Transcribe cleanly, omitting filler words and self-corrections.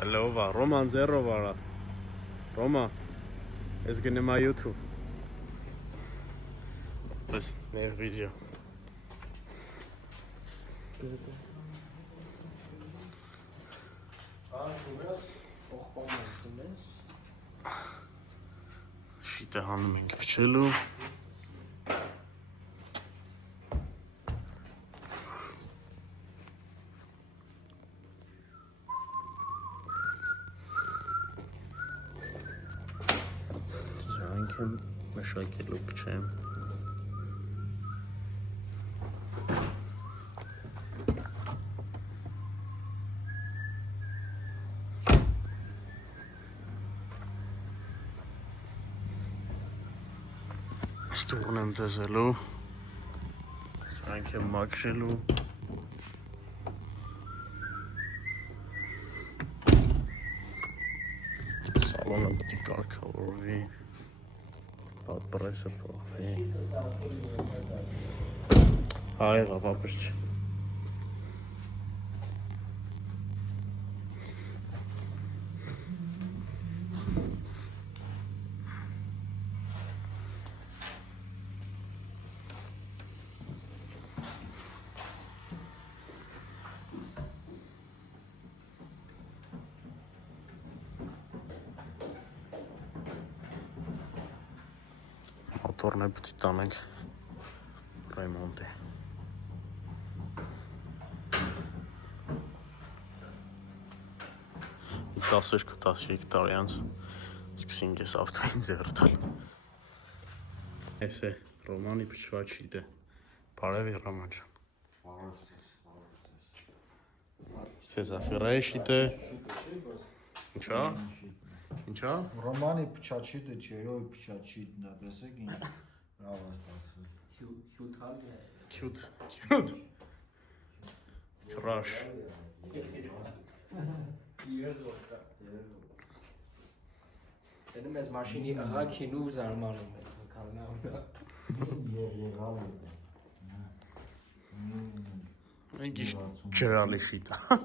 Hello, Roman Zero var. Roma. Es geht immer YouTube. Das nächste Video. Շիտը հանում ենք փչելու Զրանք եմ մշակելու փչեմ Ստուրն եմ դեզելու, սրանք եմ մաքրելու Սալոնը պետք է կարգավորվի, պատպրեսը փոխվի Հա եղավ, ապեր չէ Motorն է պետք է տանենք ռեմոնտի Մի 12-13 տարի անց սկսինք ես ավտոյին ձեռը տալ Ես է Ռոմանի փչված շիտը Բարև Ռոման ջան Սեզաֆիրա է շիտը Ինչա Ինչա Ռոմանի փչաչիտը չերոյ փչաչիտն է, տեսեք ինչ լավ աստացել։ Cute Crush Դնում ես մաշինի աղաքին ու զարմանում ես քանա Ինչ ջրալի շիտա